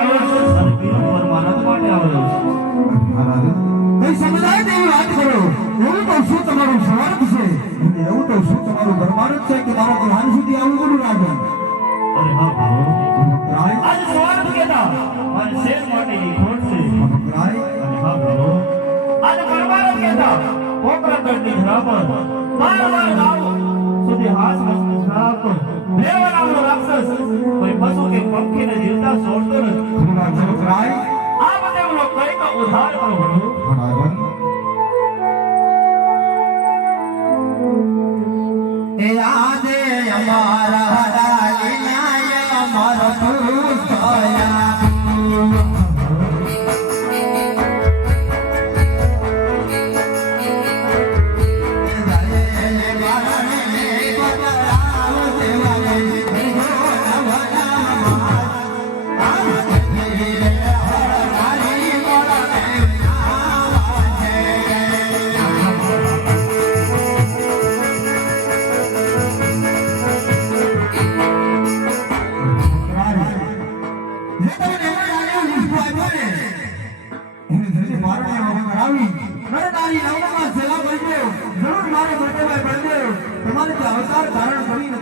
અને પીરો પરમાનંદ માટે આવેલો છે સમજાય તેવી વાત કરો એવું તો શું તમારું સ્વાર્થ છે એવું તો શું તમારું પરમાનંદ છે કે મારા ધ્યાન સુધી આવું બધું રાખો અરે હા ભાવ આજ સ્વાર્થ કેતા અને શેર માટેની ખોટ છે અને હા ભાવ આજ પરમાનંદ કેતા કોકરા કરતી બરાબર બાર ગાવ સુધી હાથ મસ્ત શ્રાપ દેવનામનો રાક્ષસ કોઈ પશુ કે પંખીને જીવતા છોડતો નથી આ બધાનો કઈક ઉધાર કરો બરાબર એ આજે અમારા રાલીનાય અમારો પૂછયા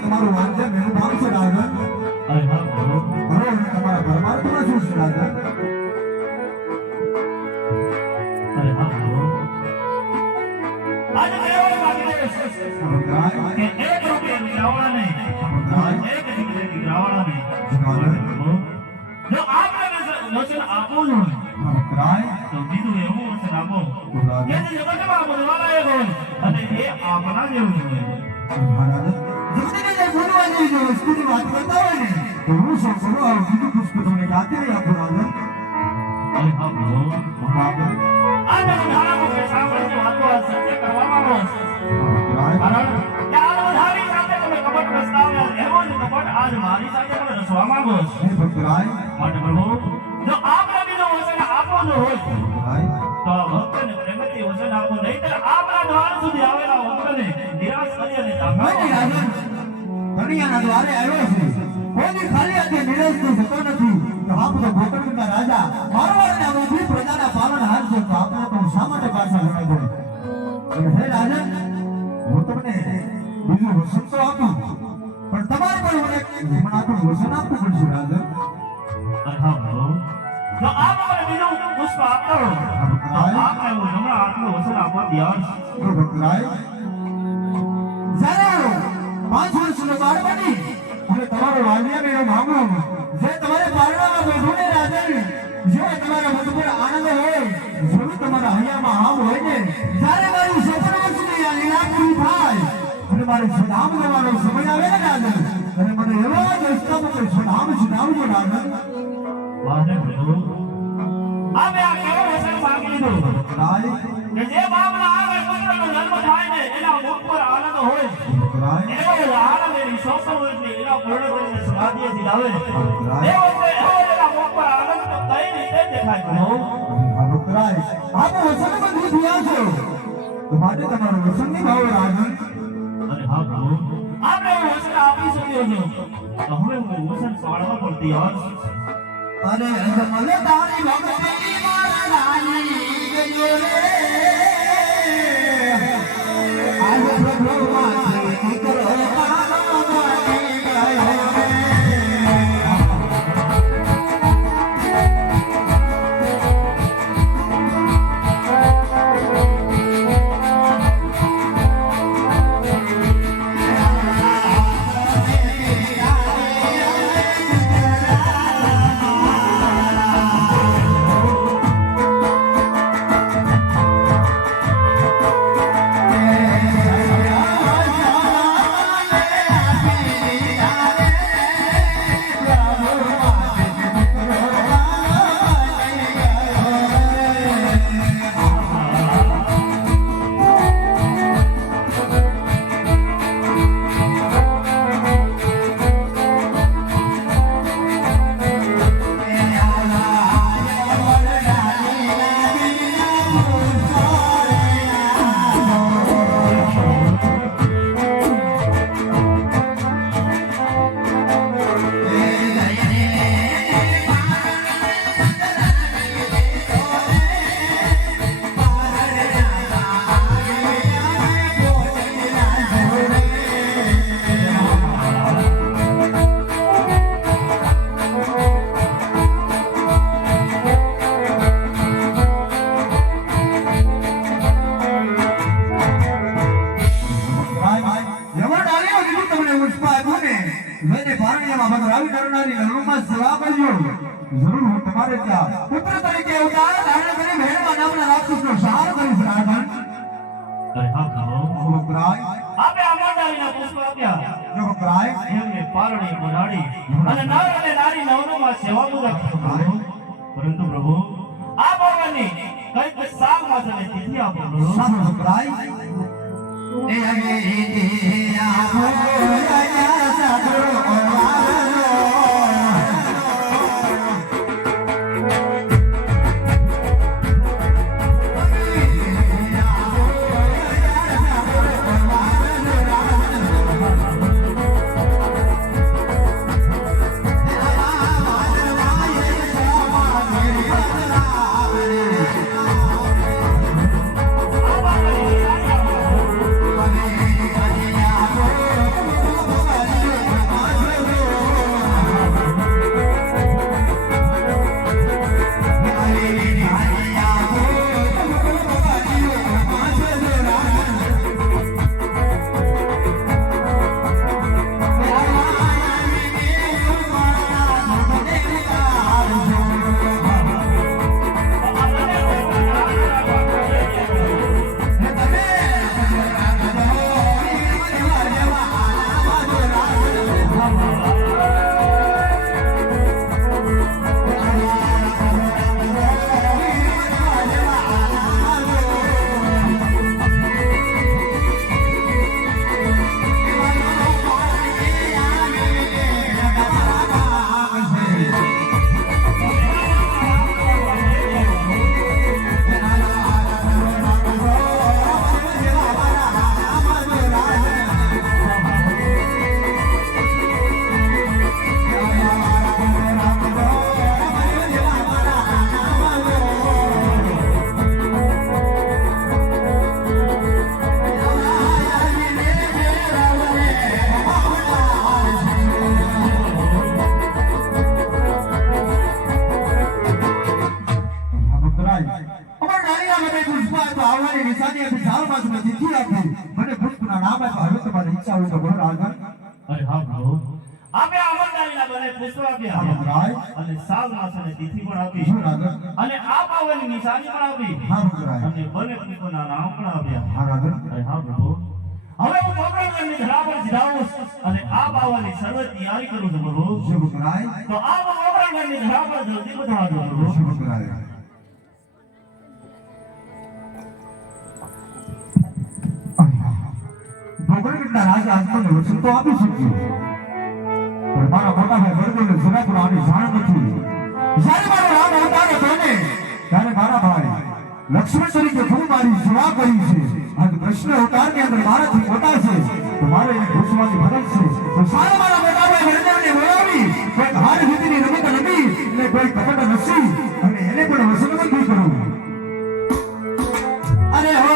તમારું વાંચન એનું નામ છે રાજન અરે હા બરોબર તમારા પરમાત્મા શું છે રાજન અરે હા બરોબર આજે કેવો માગી દે કે એક રૂપિયા રાવણા નહીં એક દીકરી રાવણા નહીં જો આપણે વચન આપો ન હોય તો બીજું એવું વચન આપો કે જગતમાં બોલવાના એક હોય અને એ આપણા જેવું હોય મહારાજ जितने जे बोलवाने जो उसकी बात करता है ने तो वो सब करो और किसी कुछ को तुमने गाते हैं आप राजा अरे हाँ ब्रो बाबा आज मैं धारा को के सामने जो बात को सत्य करवाना हो कारण क्या उधारी સાથે તમે કપટ પ્રસ્તાવ એવો જ કપટ આજ મારી સાથે મને રસવા માંગો હે ભક્તરાય માટે પ્રભુ જો આપને બીજો વચન આપો ન હોય તો ભક્તને પ્રેમથી વચન આપો નહીતર આપના દ્વાર સુધી આવેલા ભક્તને નિરાશ કરી અને તાંગા કણિયાના દ્વારે આવ્યો છે કોઈ ખાલી હાથે નિરાશ થઈ જતો નથી તો આપ તો ગોકળના રાજા મારવાડના બધી પ્રજાના પાલનહાર છો તો આપને તો શા માટે પાછા લગાડો અને હે રાજા હું તમને બીજું વચન તો આપું પણ તમારે પણ મને હમણાં વચન આપવું પડશે રાજા હા બરો જો આપ મને બીજું પુષ્પ આપો આપને હું હમણાં આટલું વચન આપવા તૈયાર છું ભક્તરાય જાણો 5 વર્ષનો બાળ બની અને તમારો વાલિયા મેળો માંગો જે તમારે પારણામાં બેઠોને રાજન જે તમારા મન પર આનંદ હોય જો તમારા હૈયામાં આમ હોય ને જ્યારે મારું સફળ વર્ષની આ નિરાશ થાય અને મારે સદામ લેવાનો સમય આવે ને રાજન અને મને એવા જ રસ્તામાં કોઈ સદામ સુનાવજો રાજન વાહને પ્રભુ હવે આ કેવો વચન માંગી લીધો રાય કે જે બાપના આગળ પુત્રનો જન્મ થાય ને એના મુખ પર આનંદ હોય એવો આનંદ એની સોસર હોય એટલે એના પૂર્ણ કરીને સમાધિએ દિલાવે એવો એના મુખ પર આનંદ તો કઈ રીતે દેખાય પ્રભુ ભક્તરાય આપ વચન બંધી થયા છો તો માટે તમારો વચનની ભાવ રાજન અરે હા પ્રભુ આપણે વચન આપી શકીએ છો તો હવે હું વચન પાળવા પર તૈયાર છું અરે મને તારી ભક્તિ મારા રાની ગયો રે આજ પ્રભુ માથે કરો જરૂર હું તમારે ત્યાં પુત્ર તરીકે અવતાર ધારણ કરી મહેરબાન નામના રાક્ષસનો સંહાર કરીશ રાજન. અરે હા પ્રભુ વક્રાય આપે આમંડારીના પુષ્પ આપ્યા જો વક્રાય એમને પારણી પુરાડી અને નર અને નારી નવનોમાં સેવા પૂરા પ્રભુ. પરંતુ પ્રભુ આ ભગવાનની કઈક સાગ માસને તિથિ આપો પ્રભુ. સાનો વક્રાય એ આગે આવો આયા સાધો અરે હા પ્રભુ આપે આમંડારીના બને પુષ્પ આપ્યા અને સાલ માસને તિથિ પણ આપી અને આ પાવનની નિશાની પણ આપી અને બને પુષ્પના નામ પણ આપ્યા. અરે હા પ્રભુ હવે હું મોગલગઢની ધરા પર સીધાવું અને આ પાવનની સર્વ તૈયારી કરું છું પ્રભુ. તો આ મોગલગઢની ધરા પર જલ્દી પધારજો પ્રભુ. ભોગવટના રાજા આજમને વચન તો આપી શક્યું પણ મારા મોટા ભાઈ વર્ગોને જરા પણ આની જાણ નથી. જ્યારે મારો રામ અવતાર હતો ને ત્યારે મારા ભાઈ લક્ષ્મણ તરીકે હું મારી સેવા કરી છે. આજ કૃષ્ણ અવતારની અંદર મારાથી મોટા છે તો મારે એને પૂછવાની ફરજ છે. તો સારા મારા મોટા ભાઈ વર્ગોને બોલાવી કોઈ હાર જીતીની રમત રમી અને કોઈ કપટ નસી અને એને પણ વસનબંધી કરું. અરે હો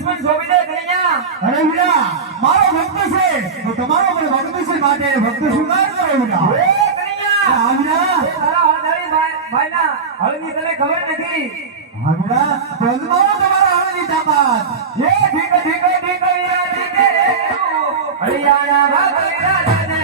દુશ્મન સોંપી દે કનૈયા. અરે વીરા મારો ભક્ત છે તો તમારો પણ ભક્ત છે માટે ભક્ત સ્વીકાર કરો વીરા એ કનૈયા, હા વીરા એ તારા હળદારી ભાઈના હળની તને ખબર નથી. હા વીરા તો અજમાવો તમારા હાલની તાકાત એ ઠીક ઠીક ઠીક વીરા ઠીક રે હરિયાણા ભાગરી રાજાને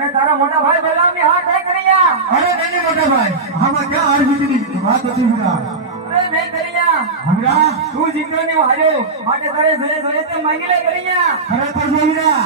અને તારા મોટા ભાઈ બલરામની હાર નહીં કનૈયા. અરે નહીં મોટા ભાઈ, આમાં ક્યાં હાર જીતની વાત હતી વીરા? અરે નહીં કનૈયા. વીરા તું જીત્યો ને હું હાર્યો. માટે તારે જોડે જોડે તે માંગી લે કનૈયા. ખરેખર છે વીરા,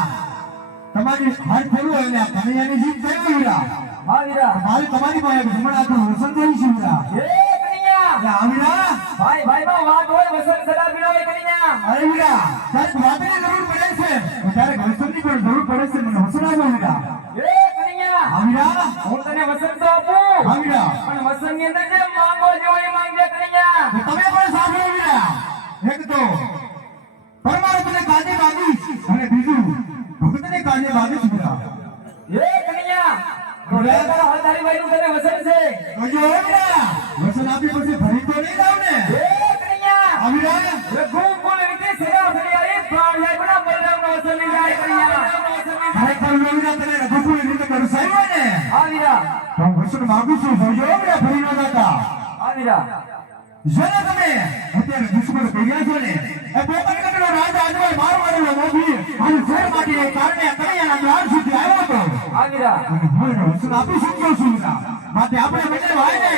તમારી હાર થયું હોય ને કનૈયાની જીત થઈ હોય વીરા. હા વીરા. મારી તમારી પાસે હમણાં આખું વસન થયું છે વીરા. એ કનૈયા. એટલે આ વીરા, ભાઈ ભાઈમાં વાત હોય વસંત સદા પીળો હોય કનૈયા. અરે વીરા, ત્યારે વાતની જરૂર પડે છે ત્યારે વસનની પણ જરૂર પડે છે. મને વસન આપો વીરા. એ કનૈયા. હા વીરા, હું તને વસંત તો આપું. હા વીરા, પણ વસંતની અંદર જે માંગો જેવો એ માંગજે કનૈયા. તો તમે પણ સાંભળો વીરા. એક તો પરમાત્માને કાજે માગીશ અને બીજું ભક્તને કાજે માગીશ વીરા. એ કનૈયા. તો લે તારા હળદારી ભાઈનું તને વસંત છે. તો જો વીરા, વસન આપી પછી ભરી તો નહીં જાવ ને? એ કનૈયા. હા વીરા, રઘુકુળ રીતે સેવા સરિયારી પ્રાણ લાગણા બલરામનો વસન લઈ જાય કનૈયા. ખરેખર વીરા તને રઘુકુળ રીતે કરસાયો ને? હા વીરા. તો હું વસન માગું છું. તો જો વીરા, ભરી ન જતા. હા વીરા. જેને તમે અત્યારે દુશ્મન કર્યા છો ને, એ પોપટગઢનો રાજા આજવાય મારવાડીનો મોભી અને શેર માટે કારણે કનૈયાના દ્વાર સુધી આવ્યો હતો. હા વીરા. અને હું એને વચન આપી શક્યો છું વીરા. માટે આપણે બંને ભાઈને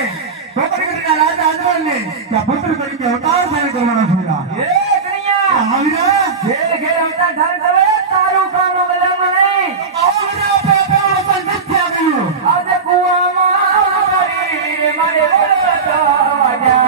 પોપટગઢના રાજા આજવાયને ત્યાં પુત્ર તરીકે અવતાર ધારણ કરવાના છે વીરા. એ કનૈયા. હા વીરા, ઘેર ઘેર અવતાર ધારણ કરે તારું કામ બલરામમાં નહીં. આવો વીરા, આપણે આપણું વચન નથી આપ્યું. આજે કુવામાં મારી મારે બોલતા જા.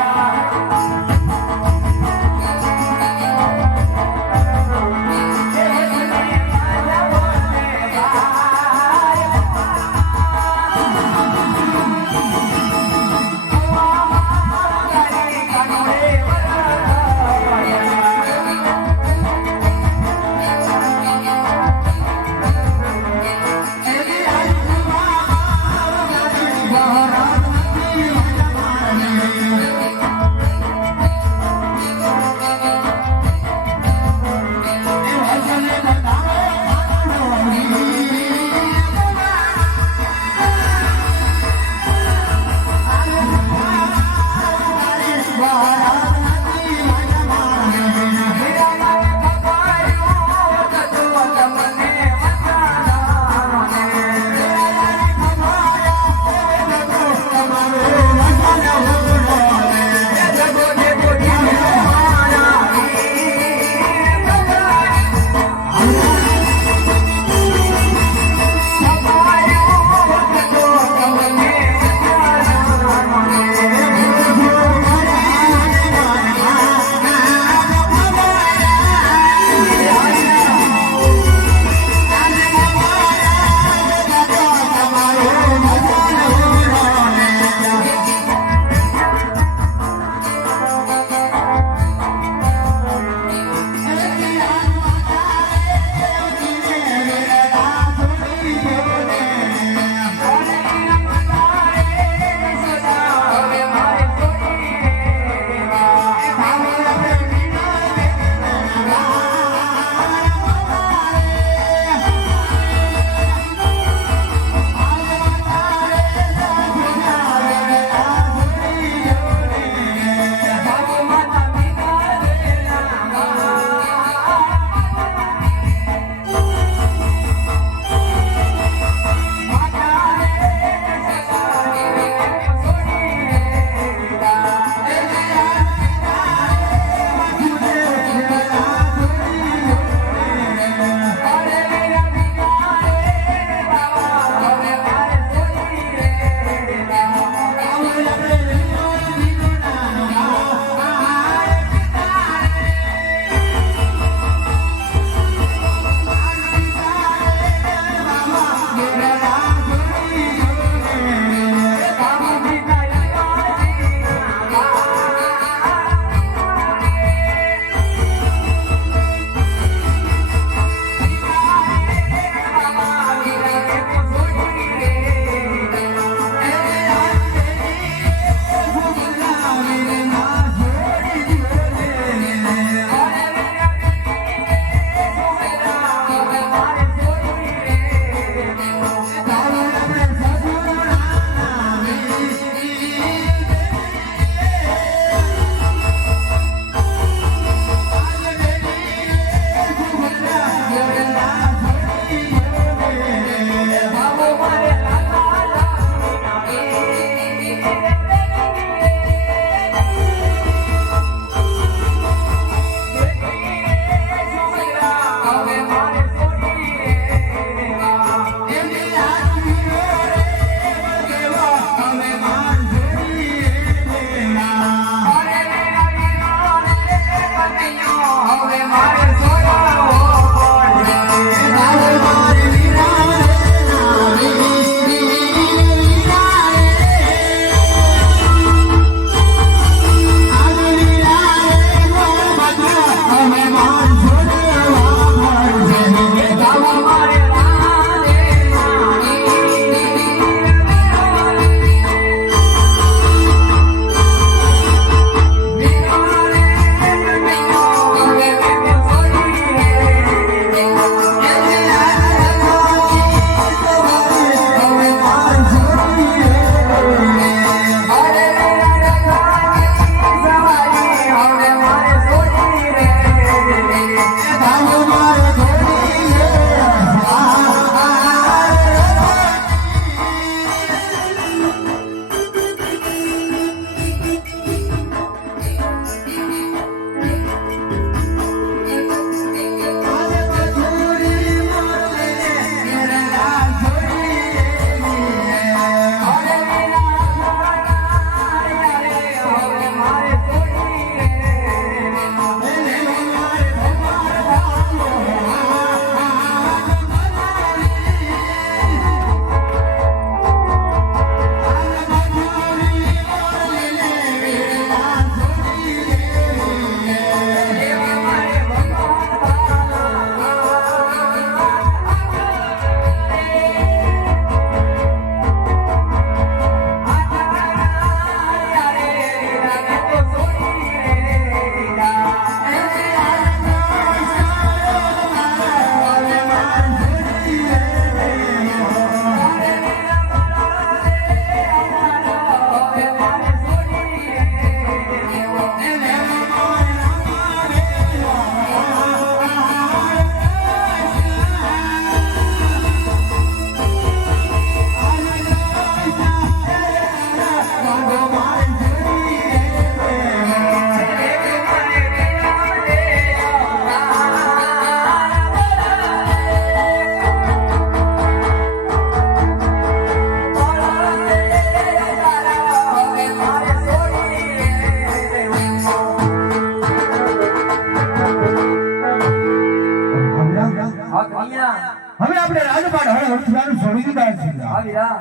આપણે રાજપાટ હળ હળસવાનું છોડી દીધા છે હા વીરા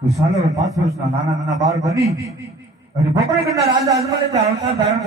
તો સાલો 5 વર્ષના નાના નાના બાળ બની અને ભોગવગઢના રાજા અજમલે અવતાર ધારણ